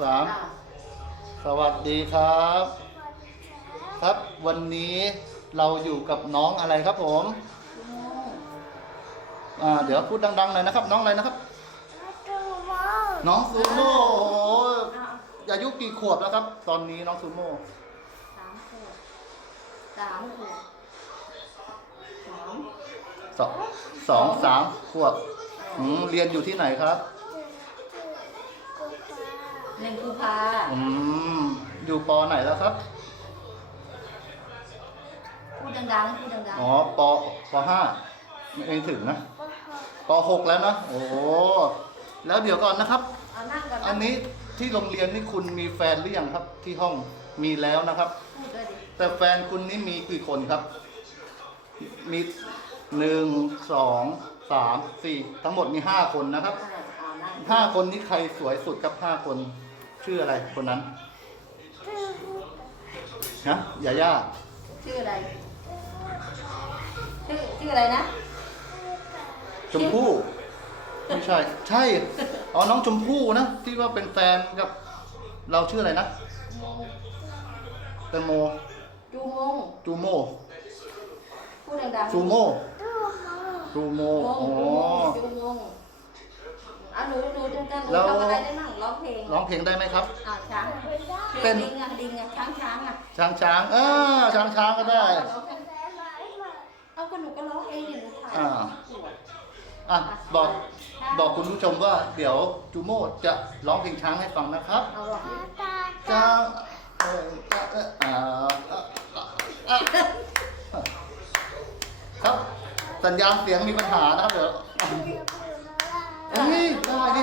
สามอะสวัสดีครับ ครับวันนี้เราอยู่กับน้องอะไรครับผมอ่าเดี๋ยวพูดดังๆหน่อยนะครับ น้องอะไรนะครับ น้องซูโม่โอ้โหอายุกี่ขวบแล้วครับ ตอนนี้น้องซูโม่สามขวบสามขวบสามสองสองสามขวบอืมเรียนอยู่ที่ไหนครับ หนึ่งกุมภาอืมอยู่ปไหนแล้วครับ พูดดังๆพูดดังอ๋อปปห้าไม่เองถึงนะปหกแล้วนะ โอ้โหแล้วเดี๋ยวก่อนนะครับ ๆเอานั่งก่อนอันนี้ที่โรงเรียนนี่คุณมีแฟนหรือยังครับ ที่ห้องมีแล้วนะครับ พูดด้วยดิแต่แฟนคุณนี่มีกี่คนครับ มีหนึ่งสองสามสี่ทั้งหมดมีห้าคนนะครับเออเอานั่งห้าคนนี้ใครสวยสุดครับห้าคน ชื่ออะไรคนนั้นฮะยาย่าชื่ออะไร ชื่อชื่ออะไรนะ ชมพู่ไม่ใช่ ใช่อ๋อน้องชมพู่นะที่ว่าเป็นแฟนกับ เราชื่ออะไรนะแตงโมจูมงจูโมพูดดังๆจูโมจูโมมงอ๋อจูมงอะหนูหนูจะจะหนูแล้วทำอะไรได้มั่งร้องเพลง ร้องเพลงได้ไหมครับ อ่าช้างเป็น ลิงอะลิงอะช้างช้างอะช้างช้างเออช้างช้างก็ได้ เอาก็หนูก็ร้องเองเนี่ยหนูถ่ายอ่าปวดอะบอกบอกคุณผู้ชมว่าเดี๋ยวจูโมจะร้องเพลงช้างให้ฟังนะครับเอาหรอกช้างเออเอออ่าอ่าอ่าครับสัญญาณเสียงมีปัญหานะครับเดี๋ยวเฮ้ยได้ดิ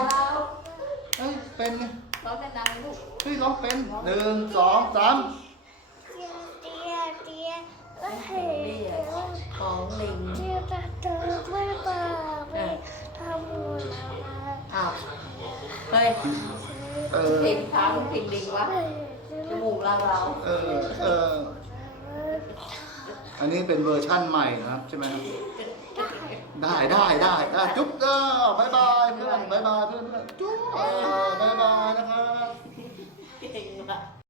เฮ้ยเป็นไงร้องดังๆลูกเฮ้ยร้องเป็นหนึ่งสองสามของลิงอ้าวเฮ้ยเออเพลงช้างหรือเพลงลิงวะจมูกเราเราเออเอออันนี้เป็นเวอร์ชั่นใหม่นะครับใช่ไหมครับ ได้ได้ได้ได้จุ๊บก็บายบายเพื่อนบายบายเพื่อนเพื่อนจุ๊บบายบายนะครับ เก่งว่ะ